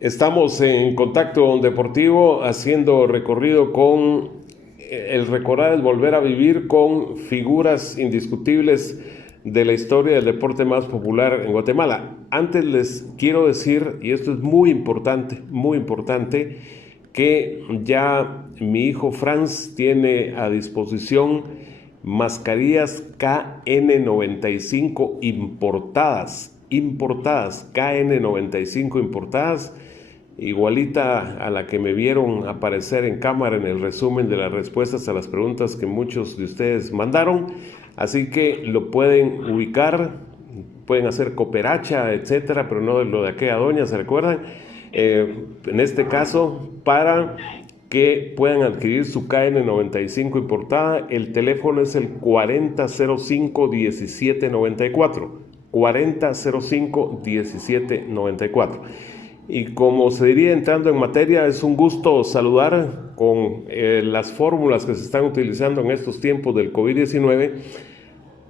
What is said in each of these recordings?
Estamos en Contacto Deportivo haciendo recorrido con el recordar es volver a vivir con figuras indiscutibles de la historia del deporte más popular en Guatemala. Antes les quiero decir, y esto es muy importante, que ya mi hijo Franz tiene a disposición mascarillas KN95 importadas, KN95 importadas, igualita a la que me vieron aparecer en cámara en el resumen de las respuestas a las preguntas que muchos de ustedes mandaron. Así que lo pueden ubicar, pueden hacer cooperacha, etcétera, pero no de lo de aquella doña, ¿se recuerdan? En este caso, para que puedan adquirir su KN95 importada, el teléfono es el 4005-1794. 4005-1794. Y como se diría entrando en materia, es un gusto saludar con las fórmulas que se están utilizando en estos tiempos del COVID-19,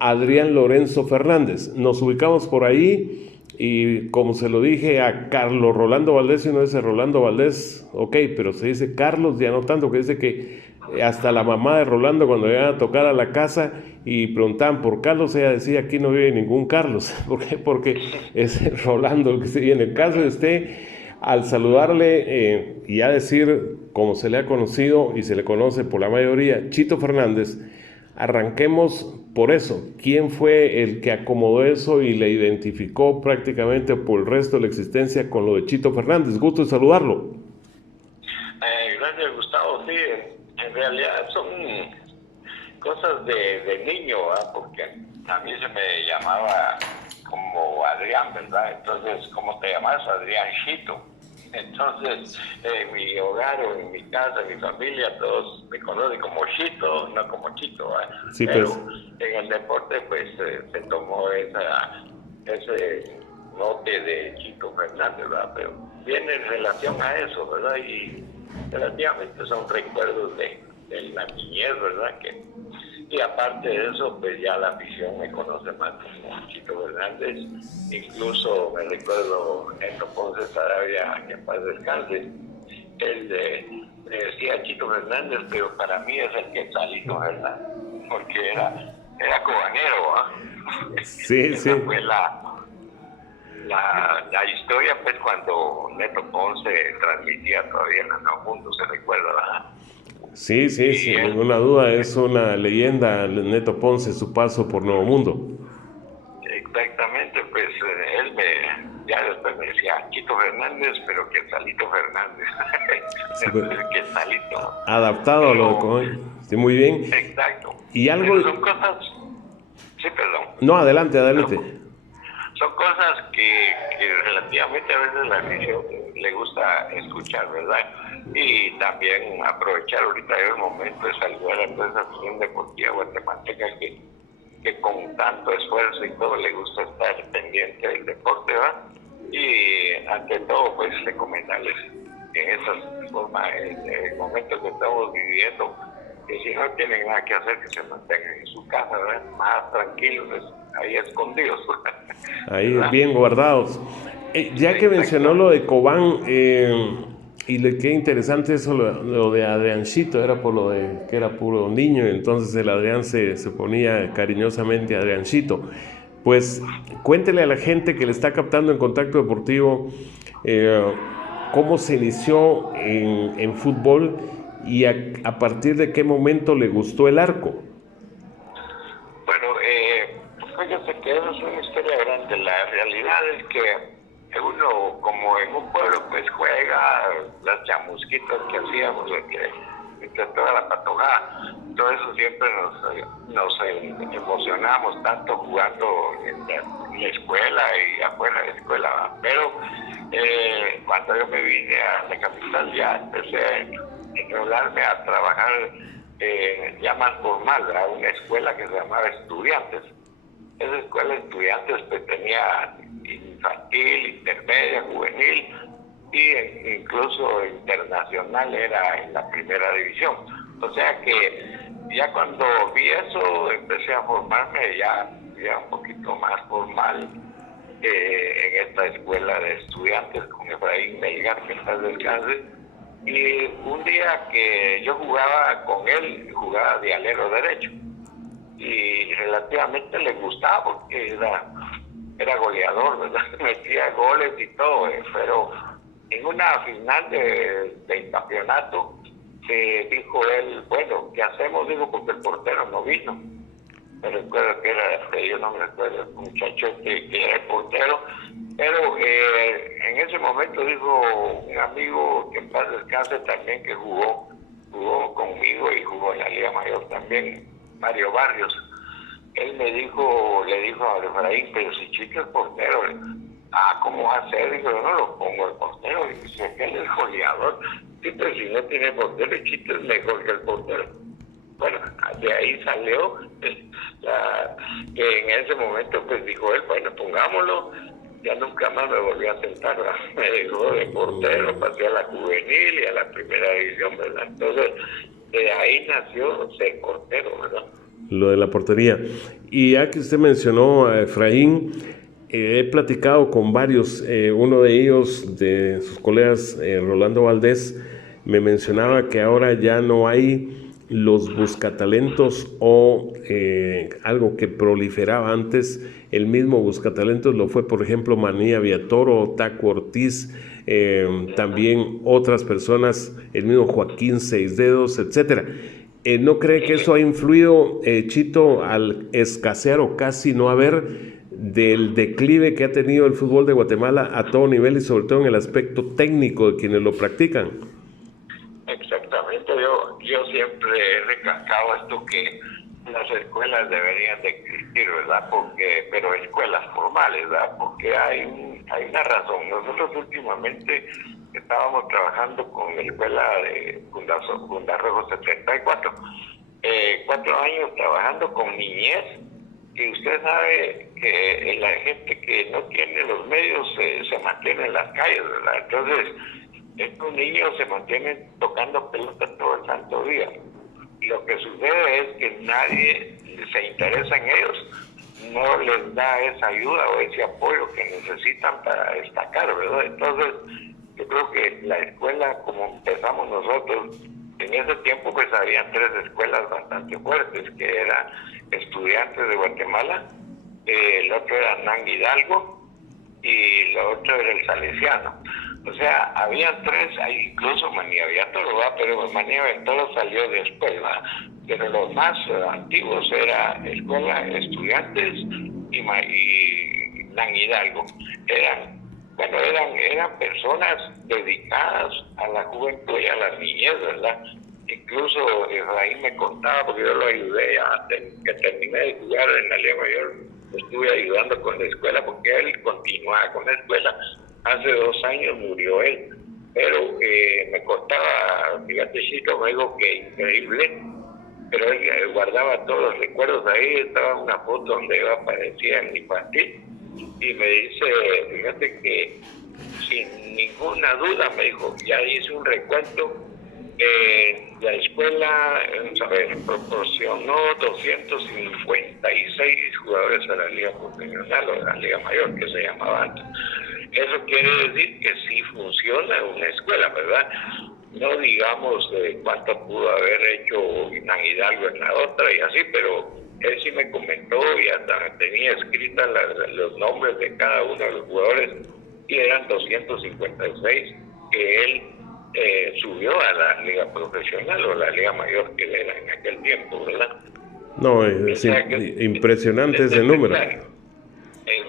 Adrián Lorenzo Fernández. Nos ubicamos por ahí y como se lo dije a Carlos Rolando Valdés, y no dice Rolando Valdés, ok, pero se dice Carlos, ya no tanto, que dice que hasta la mamá de Rolando cuando iban a tocar a la casa y preguntaban por Carlos, ella decía aquí no vive ningún Carlos. ¿Por qué? Porque es Rolando el que se viene. En el caso de usted, al saludarle y a decir como se le ha conocido y se le conoce por la mayoría, Chito Fernández, arranquemos por eso. ¿Quién fue el que acomodó eso y le identificó prácticamente por el resto de la existencia con lo de Chito Fernández? Gusto de saludarlo. Gracias, Gustavo. Sí, en realidad son cosas de niño, ¿verdad? Porque a mí se me llamaba como Adrián, ¿verdad? Entonces, ¿cómo te llamas? Adrián Chito. Entonces, en mi hogar o en mi casa, en mi familia, todos me conocen como Chito, no como Chito, ¿verdad? Sí, Pero pues. en el deporte, pues, se tomó ese note de Chito Fernández, ¿verdad? Pero viene en relación a eso, ¿verdad? Y relativamente son recuerdos de la niñez, ¿verdad? Y aparte de eso, pues ya la afición me conoce más como Chito Fernández. Incluso me recuerdo Neto Ponce Sarabia, que en paz descanse, él me decía Chito Fernández, pero para mí es el Quetzalito Fernández, porque era cobanero, ¿eh? Sí, Esa sí. fue la historia, pues, cuando Neto Ponce transmitía todavía en el Mundo, se recuerda, ¿verdad? Sí, sí, Y sin ninguna duda, es una leyenda, Neto Ponce, su paso por Nuevo Mundo. exactamente, pues ya después me decía Chito Fernández, pero Quetzalito Fernández. Sí, pues, Quetzalito. adaptado a lo de Pero, Cohen. Sí, muy bien. exacto. Y algo... Pero son cosas, sí, perdón. No, adelante, Pero adelante. son cosas que relativamente a veces la afición le gusta escuchar, ¿verdad? Y también aprovechar ahorita el momento de saludar a toda esa afición deportiva guatemalteca que con tanto esfuerzo y todo le gusta estar pendiente del deporte, ¿verdad? Y ante todo, pues recomendarles en esas formas, en el momento que estamos viviendo, que si no tienen nada que hacer, que se mantengan en su casa, ¿verdad? Más tranquilos, ahí escondidos. Ahí ¿Verdad? bien guardados. Ya que mencionó Exacto. lo de Cobán, y le qué interesante eso, lo de Adriancito, era por lo de que era puro niño, entonces el Adrián se ponía cariñosamente Adriancito. Pues cuéntele a la gente que le está captando en Contacto Deportivo cómo se inició en fútbol y a partir de qué momento le gustó el arco. Bueno, fíjate que eso es una historia grande. La realidad es que uno, como en un pueblo, pues juega las chamusquitas que hacíamos entre toda la patojada. Todo eso siempre nos emocionamos tanto jugando en la escuela y afuera de la escuela. Pero cuando yo me vine a la capital ya empecé a enrolarme a trabajar ya más formal, ¿verdad? Una escuela que se llamaba Estudiantes. Esa escuela de estudiantes pues tenía infantil, intermedia, juvenil y incluso internacional era en la primera división. O sea que ya cuando vi eso empecé a formarme ya un poquito más formal en esta escuela de estudiantes con Efraín Melgar, que en paz descanse. Y un día que yo jugaba con él, jugaba de alero derecho. Y relativamente le gustaba porque era goleador, ¿verdad? Metía goles y todo, pero en una final del campeonato dijo él, bueno, ¿qué hacemos? Digo, porque el portero no vino. Me recuerdo que yo no me recuerdo el muchacho que era el portero, pero en ese momento dijo un amigo que en paz descanse también, que jugó conmigo y jugó en la Liga Mayor también, Mario Barrios. Él le dijo a Efraín, pero si Chito es portero, ¿cómo va a ser? Dijo, yo no lo pongo el portero, dice que él es goleador. Sí, pero si no tiene portero, Chito es mejor que el portero. Bueno, de ahí salió que en ese momento pues dijo él, bueno, pongámoslo. Ya nunca más me volví a sentar, ¿verdad? Me dejó de portero, pasé a la juvenil y a la primera división, ¿verdad? Entonces, de ahí nació ser portero, ¿verdad? Lo de la portería. Y ya que usted mencionó a Efraín, he platicado con varios, uno de ellos, de sus colegas, Rolando Valdés, me mencionaba que ahora ya no hay los buscatalentos o algo que proliferaba antes. El mismo buscatalentos lo fue, por ejemplo, Manía Viatoro, Taco Ortiz, también otras personas, el mismo Joaquín Seis Dedos, etcétera. ¿No cree que eso ha influido, Chito, al escasear o casi no haber del declive que ha tenido el fútbol de Guatemala a todo nivel y sobre todo en el aspecto técnico de quienes lo practican? Exactamente, yo siempre he recalcado esto, que las escuelas deberían de existir, ¿verdad? Pero escuelas formales, ¿verdad? Porque hay una razón. Nosotros últimamente estábamos trabajando con la escuela de Fundarrojo 74, 4 años trabajando con niñez, y usted sabe que la gente que no tiene los medios se mantiene en las calles, ¿verdad? Entonces, estos niños se mantienen tocando pelota todo el santo día. Y lo que sucede es que nadie se interesa en ellos, no les da esa ayuda o ese apoyo que necesitan para destacar, ¿verdad? Entonces, yo creo que la escuela, como empezamos nosotros, en ese tiempo pues había 3 escuelas bastante fuertes, que eran Estudiantes de Guatemala, el otro era Nan Hidalgo y el otro era el Salesiano. O sea, había 3, incluso Manía Viatoro, pero Manía Viatoro salió después, ¿verdad? Pero los más antiguos era Escuela Estudiantes y Nan Hidalgo. Eran personas dedicadas a la juventud y a la niñez, ¿verdad? Incluso Efraín me contaba, porque yo lo ayudé que terminé de jugar en la Liga Mayor, estuve ayudando con la escuela, porque él continuaba con la escuela. Hace 2 años murió él, pero me contaba, fíjate, Chito, algo que increíble, pero él guardaba todos los recuerdos ahí. Estaba una foto donde yo aparecía en infantil, y me dice, fíjate que sin ninguna duda, me dijo, ya hice un recuento, la escuela, proporcionó 256 jugadores a la Liga Profesional o a la Liga Mayor, que se llamaba antes. Eso quiere decir que sí funciona una escuela, ¿verdad? No digamos cuánto pudo haber hecho Nan Hidalgo en la otra y así, pero él sí me comentó y hasta tenía escritas los nombres de cada uno de los jugadores, y eran 256 que él subió a la Liga Profesional o la Liga Mayor, que era en aquel tiempo, ¿verdad? No, es impresionante ese número. Es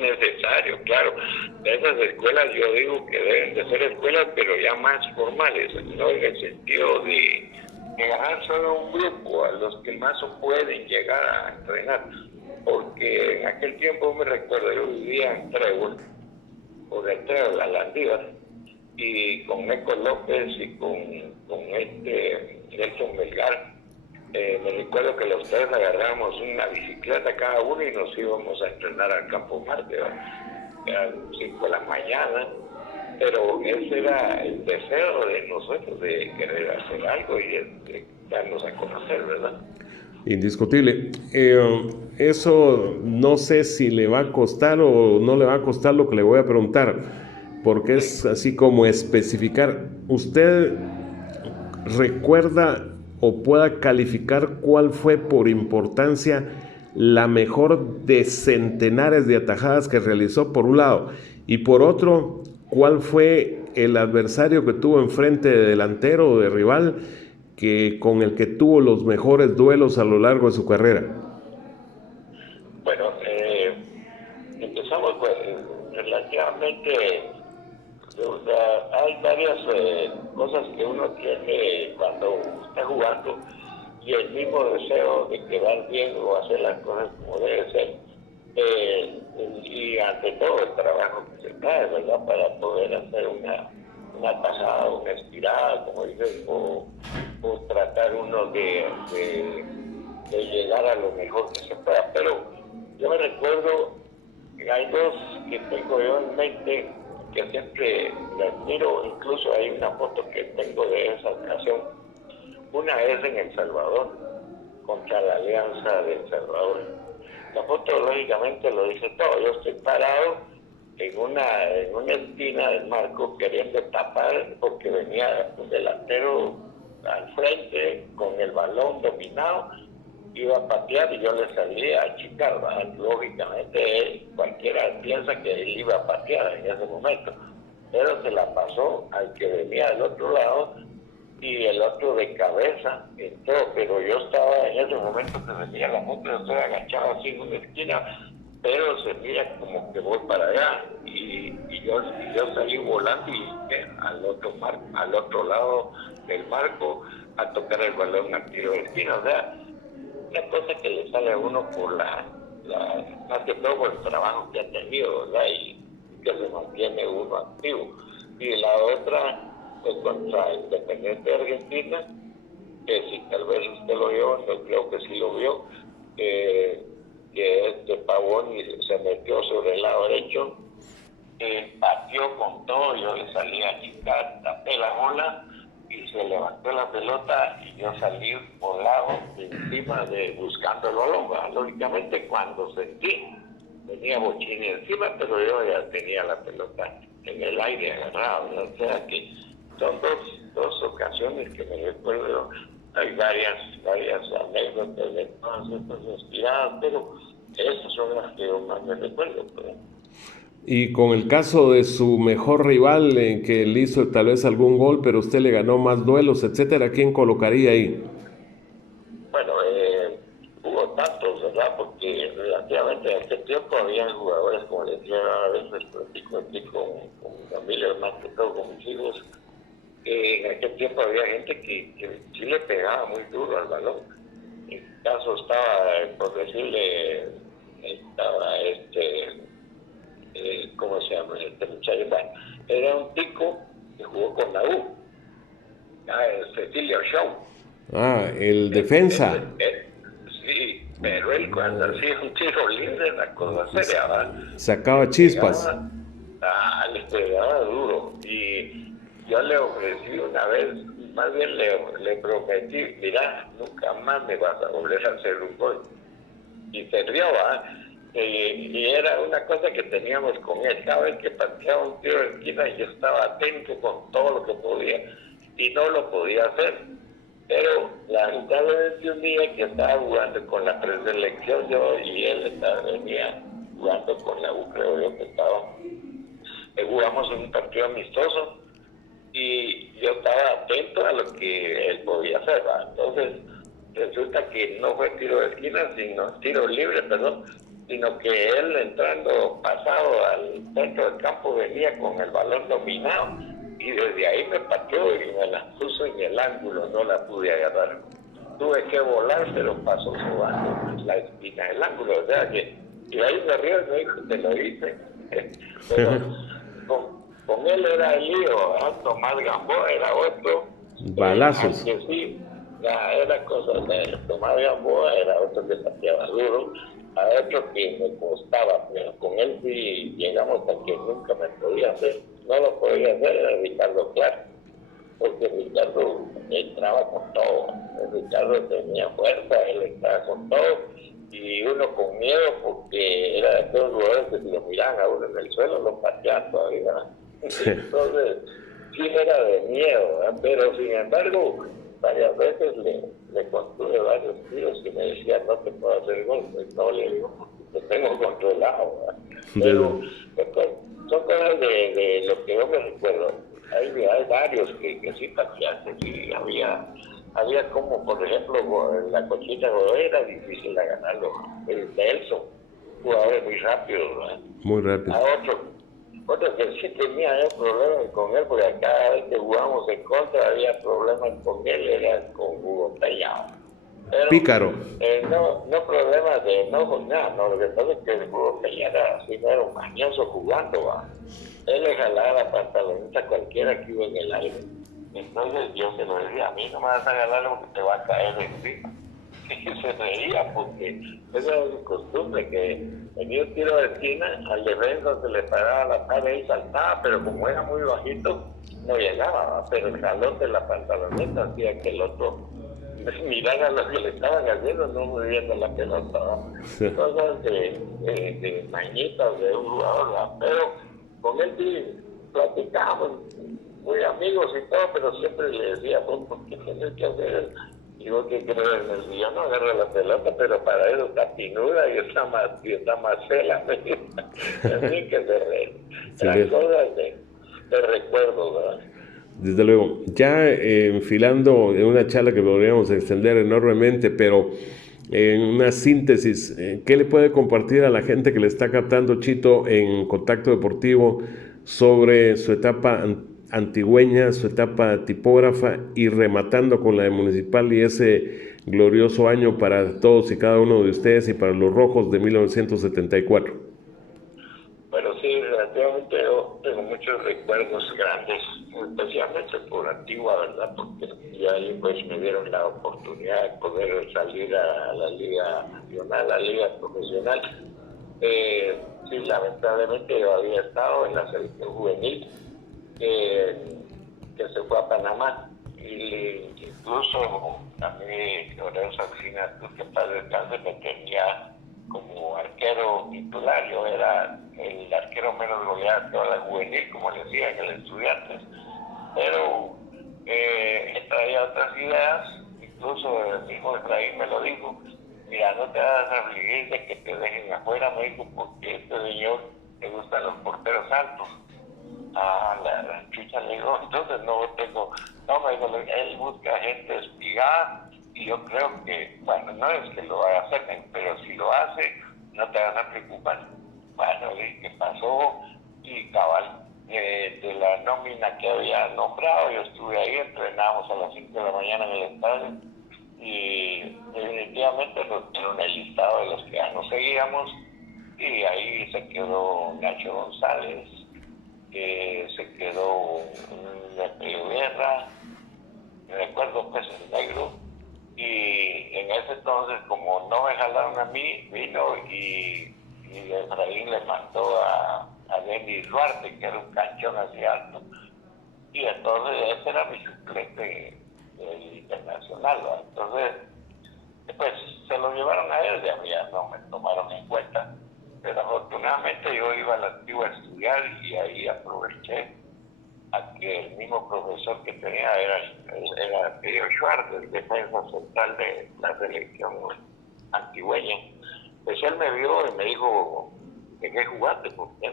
necesario, claro. De esas escuelas yo digo que deben de ser escuelas, pero ya más formales, no en el sentido de agarrar solo un grupo, a los que más pueden llegar a entrenar. Porque en aquel tiempo me recuerdo, yo vivía en Trébol, por el Trébol, la Landívar, y con Neco López y con Nelson Melgar. Me recuerdo que los 3 agarramos una bicicleta cada uno y nos íbamos a entrenar al Campo Marte, a las 5 de la mañana, pero ese era el deseo de nosotros, de querer hacer algo y de darnos a conocer, ¿verdad? Indiscutible. Eso no sé si le va a costar o no le va a costar lo que le voy a preguntar, porque es así como especificar. ¿Usted recuerda o pueda calificar cuál fue por importancia la mejor de centenares de atajadas que realizó por un lado? Y por otro, ¿cuál fue el adversario que tuvo enfrente de delantero o de rival con el que tuvo los mejores duelos a lo largo de su carrera? Bueno, empezamos pues, relativamente. O sea, hay varias cosas que uno tiene cuando está jugando y el mismo deseo de quedar bien o hacer las cosas como debe ser. Y ante todo el trabajo que se trae, ¿verdad? Para poder hacer una tajada, una estirada, como dices, o tratar uno de llegar a lo mejor que se pueda. Pero yo me recuerdo, hay dos que tengo yo en mente que siempre le admiro, incluso hay una foto que tengo de esa ocasión. Una es en El Salvador, contra la Alianza de El Salvador. La foto lógicamente lo dice todo. Yo estoy parado en una esquina del marco queriendo tapar porque venía un delantero al frente con el balón dominado, iba a patear y yo le salí a achicar, ¿verdad? Lógicamente cualquiera piensa que él iba a patear en ese momento, pero se la pasó al que venía del otro lado y el otro de cabeza entró, pero yo estaba en ese momento que venía la moto, yo estoy agachado así en una esquina, pero se mira como que voy para allá y yo salí volando y al otro lado del marco a tocar el balón al tiro de esquina. O sea, una cosa que le sale a uno por más que todo por el trabajo que ha tenido, ¿verdad? Y que se mantiene uno activo. Y la otra es contra Independiente de Argentina, que si tal vez usted lo vio, no creo que sí lo vio, que Pavón y se metió sobre el lado derecho, pateó con todo, yo le salí a chicar, tapé la bola y se levantó la pelota y yo salí volado encima buscando el balón. Lógicamente cuando sentí, tenía Bochini encima, pero yo ya tenía la pelota en el aire agarrada. O sea que son dos ocasiones que me recuerdo. Hay varias anécdotas de todas estas inspiradas, pero esas son las que yo más me recuerdo. Y con el caso de su mejor rival, en que le hizo tal vez algún gol, pero usted le ganó más duelos, etcétera, ¿quién colocaría ahí? Bueno, hubo tantos, ¿verdad? Porque relativamente en aquel tiempo había jugadores, como les decía, a veces platico aquí con mi familia, más que todo con mis hijos. En aquel tiempo había gente que sí le pegaba muy duro al balón. En mi caso estaba, por decirle, ¿cómo se llama este muchacho? Bueno, era un tico que jugó con la U, Cecilio Shaw. El defensa. Sí, pero él cuando hacía un tiro libre, la cosa seria, ¿verdad? Sacaba chispas. Le pegaba duro. Y yo le ofrecí una vez, más bien le prometí, mira, nunca más me vas a volver a hacer un gol. Y se rió, ¿verdad? Y era una cosa que teníamos con él. Cada vez que pateaba un tiro de esquina, yo estaba atento con todo lo que podía. Y no lo podía hacer. Pero lamentablemente un día que estaba jugando con la preselección yo y él venía jugando con la U, creo yo que estaba. Jugamos un partido amistoso y yo estaba atento a lo que él podía hacer, ¿verdad? Entonces resulta que no fue tiro de esquina, sino tiro libre, sino que él entrando pasado al centro del campo venía con el balón dominado y desde ahí me pateó y me la puso en el ángulo, no la pude agarrar. Tuve que volar, pero pasó sobando la esquina del ángulo, o sea que, y ahí me río, me dijo, te lo hice. Pero con él era el lío, Tomás Gamboa era otro. Balazos. Aunque sí, era cosa de Tomás Gamboa, era otro que pateaba duro, a otro que me costaba, pero con él sí llegamos a que nunca me podía hacer. No lo podía hacer, era Ricardo Clark. porque Ricardo entraba con todo. Ricardo tenía fuerza, él entraba con todo, y uno con miedo porque era de aquellos jugadores que si lo miraban a uno en el suelo lo pateaban todavía. Entonces, sí era de miedo, ¿verdad? Pero sin embargo, varias veces le contuve varios tiros y me decía, no te puedo hacer gol. Pues no, le digo, porque te tengo controlado, ¿verdad? Pero son cosas de lo que yo me recuerdo. Hay varios que sí pateaste, sí, había como, por ejemplo, la Cochita Godoy era difícil de ganarlo. El Nelson, jugador muy rápido, ¿verdad? Muy rápido. A otro que sí tenía problemas con él, porque cada vez que jugábamos en contra había problemas con él, era con Hugo Tallado. Pero, Pícaro. no problemas de enojo, nada, no, lo que pasa es que el Hugo Tallado así no era un mañoso jugando, ¿va? Él le jalaba la pantaloneta a cualquiera que iba en el aire. Entonces yo se lo decía, a mí no me vas a jalar porque te va a caer encima. Y se reía porque esa era su costumbre, que venía un tiro de esquina, al defensa se le paraba la pared y saltaba, pero como era muy bajito, no llegaba, ¿va? Pero el jalón de la pantaloneta hacía que el otro mirara lo que le estaban haciendo, no moviendo la pelota, ¿va? Sí. Cosas de mañitas de un jugador, ¿va? Pero con él sí platicábamos, muy amigos y todo, pero siempre le decía, ¿por qué tienes que hacer? Y vos que crees, yo no agarro la pelota, pero para eso está pinuda y está más fela. Así que eran cosas de recuerdo, ¿verdad? Desde luego, ya enfilando en una charla que podríamos extender enormemente, pero en una síntesis, ¿qué le puede compartir a la gente que le está captando Chito en Contacto Deportivo sobre su etapa antigüeña, su etapa tipógrafa y rematando con la de Municipal y ese glorioso año para todos y cada uno de ustedes y para los Rojos de 1974? Bueno, sí, relativamente yo tengo muchos recuerdos grandes, especialmente por Antigua, ¿verdad? Porque ya ahí pues me dieron la oportunidad de poder salir a la Liga Nacional, a la Liga Profesional. Sí, lamentablemente yo había estado en la selección juvenil, que se fue a Panamá, y incluso a mí Lorenzo Alcina, que para descanse, me tenía como arquero titular. Yo era el arquero menos goleado de toda la juvenil, como le decían el Estudiantes, pero traía otras ideas. Incluso el mismo Efraín me lo dijo: mira, no te vas a afligir de que te dejen afuera, me dijo, porque este señor le gustan los porteros altos. La chucha, le digo, entonces no, me dijo, él busca gente espigada, y yo creo que, bueno, no es que lo vaya a hacer, pero si lo hace, no te vas a preocupar. Bueno, ¿qué pasó? Y cabal, de la nómina que había nombrado, yo estuve ahí, entrenábamos a las 5 de la mañana en el estadio, y definitivamente nos dieron el listado de los que ya nos seguíamos, y ahí se quedó Nacho González, se quedó Pedro Guerra, me recuerdo pues el negro, y en ese entonces, como no me jalaron a mí, vino y Efraín le mandó a Denis Duarte, que era un canchón así alto, y entonces ese era mi suplente internacional, ¿no? Entonces pues se lo llevaron a él, ya no me tomaron en cuenta. Pero afortunadamente yo iba a la Antigua a estudiar, y ahí aproveché a que el mismo profesor que tenía era Pedro Schwartz, el defensa central de la selección antigüeña. Pues él me vio y me dijo: ¿de qué jugaste? Porque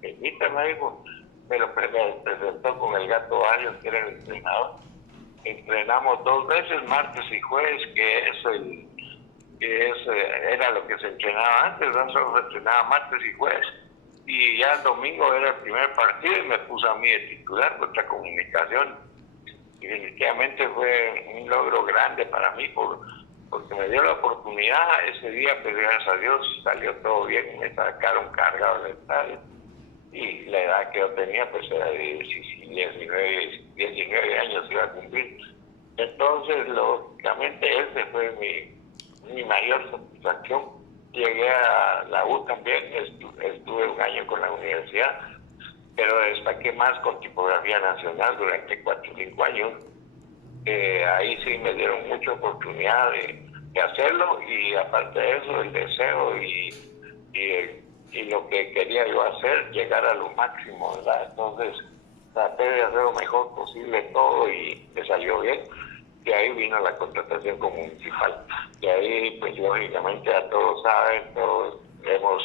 me dijo, me lo presentó con el Gato Arias, que era el entrenador. Entrenamos 2 veces, martes y jueves, que era lo que se entrenaba antes, no solo se entrenaba martes y jueves, y ya el domingo era el primer partido y me puso a mí de titular contra Comunicación, y definitivamente fue un logro grande para mí porque me dio la oportunidad. Ese día, pues gracias a Dios salió todo bien, me sacaron cargado del estadio, y la edad que yo tenía pues era de 19 años, iba a cumplir. Entonces, lógicamente, ese fue mi mayor satisfacción. Llegué a la U también, estuve un año con la universidad, pero destaqué más con tipografía nacional durante 4 o 5 años. Ahí sí me dieron mucha oportunidad de hacerlo, y aparte de eso, el deseo y lo que quería yo hacer, llegar a lo máximo, ¿verdad? Entonces traté de hacer lo mejor posible todo y me salió bien. De ahí vino la contratación como municipal. De ahí, pues lógicamente, ya todos saben, todos hemos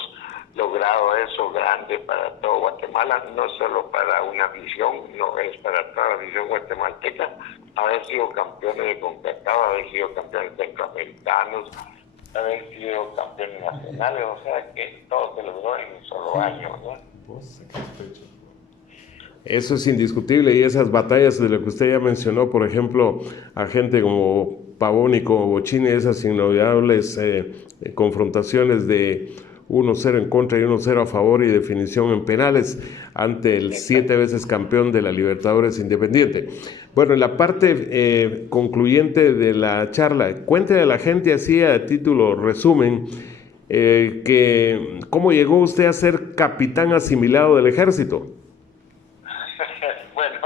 logrado eso grande para todo Guatemala, no solo para una afición, no es para toda la afición guatemalteca. Haber sido campeones de CONCACAF, haber sido campeones centroamericanos, haber sido campeones nacionales, o sea que todo se logró en un solo año, ¿no? Eso es indiscutible, y esas batallas de lo que usted ya mencionó, por ejemplo, a gente como Pavón y como Bochini, esas inolvidables confrontaciones de 1-0 en contra y 1-0 a favor y definición en penales ante el 7 veces campeón de la Libertadores Independiente. Bueno, en la parte concluyente de la charla, cuéntele a la gente así a título resumen, que cómo llegó usted a ser capitán asimilado del ejército. Bueno,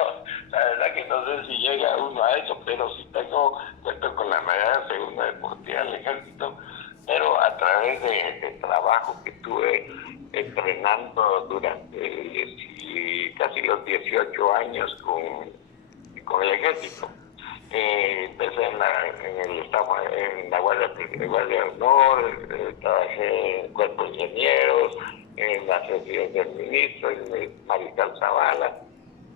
la verdad que no sé si llega uno a eso, pero sí cuento con la medalla segunda deportiva del ejército, pero a través de trabajo que tuve entrenando durante casi los 18 años con el ejército. Empecé en la Guardia de Honor, trabajé en el Cuerpo de Ingenieros, en la Residencia del Ministro, en el Mariscal Zavala,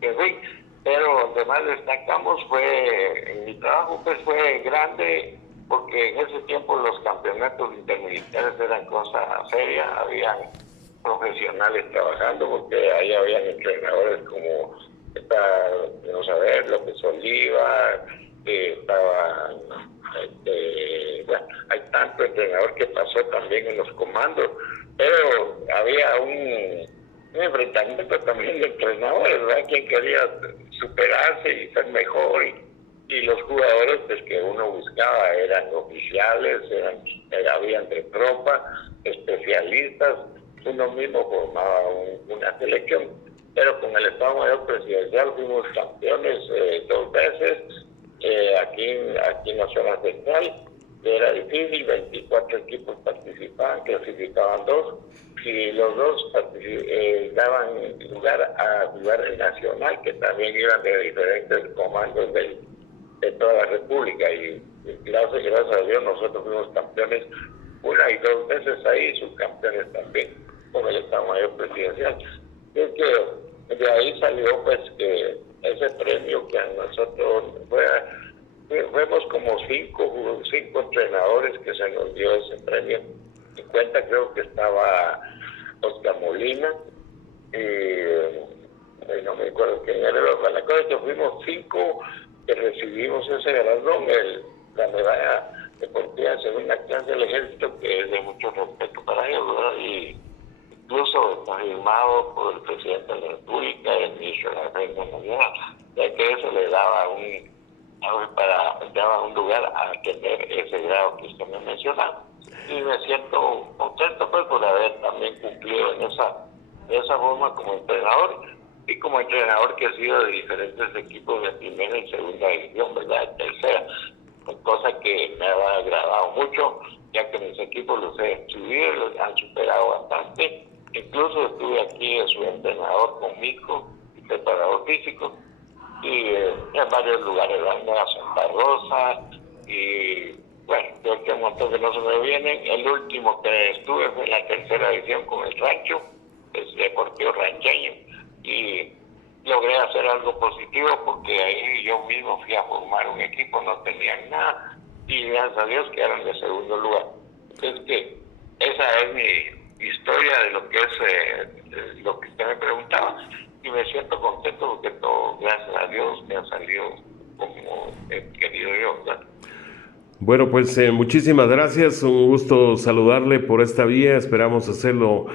en fin. Pero donde más destacamos en mi trabajo pues fue grande, porque en ese tiempo los campeonatos intermilitares eran cosa seria, habían profesionales trabajando, porque ahí habían entrenadores como vamos a ver, López Oliva, bueno, hay tanto entrenador que pasó también en los comandos, pero había un enfrentamiento también de entrenadores, ¿verdad? Quien quería superarse y ser mejor, y los jugadores pues que uno buscaba eran oficiales, habían de tropa, especialistas, uno mismo formaba una selección. Pero con el Estado Mayor Presidencial fuimos campeones 2 veces, aquí en la zona central. Era difícil, 24 equipos participaban, clasificaban 2, y los 2 daban lugar a jugar el nacional, que también iban de diferentes comandos de toda la República, y gracias a Dios nosotros fuimos campeones 1 y 2 veces ahí, subcampeones también con el Estado Mayor Presidencial. Es que de ahí salió pues que ese premio que a nosotros fuimos como 5 entrenadores que se nos dio ese premio. En cuenta creo que estaba Oscar Molina, y no me acuerdo quién era, la cosa es que fuimos 5 que recibimos ese galardón, la medalla deportiva de segunda clase del ejército, que es de mucho respeto para ellos, ¿verdad? Y incluso está firmado por el presidente de la República, el ministro de la Defensa Nacional, ya que eso le daba un lugar a tener ese grado que usted me mencionaba. Y me siento contento pues por haber también cumplido de esa forma como entrenador, y como entrenador que he sido de diferentes equipos de primera y segunda división, ¿verdad? De tercera, cosa que me ha agradado mucho, ya que mis equipos los he subido, los han superado bastante. Incluso estuve aquí de su entrenador conmigo, preparador físico, y en varios lugares, Nueva Santa Rosa, y bueno, creo que un montón que no se me vienen. El último que estuve fue en la tercera división con el Rancho, el Deportivo Rancheño, y logré hacer algo positivo porque ahí yo mismo fui a formar un equipo, no tenían nada, y gracias a Dios quedaron de segundo lugar. Es que esa es mi historia de lo que es lo que usted me preguntaba, y me siento contento porque todo, gracias a Dios, me ha salido como he querido yo, ¿verdad? Bueno, pues muchísimas gracias, un gusto saludarle por esta vía, esperamos hacerlo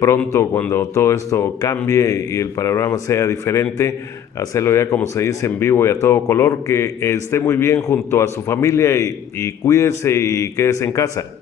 pronto cuando todo esto cambie y el panorama sea diferente, hacerlo ya como se dice en vivo y a todo color, que esté muy bien junto a su familia y cuídese y quédese en casa.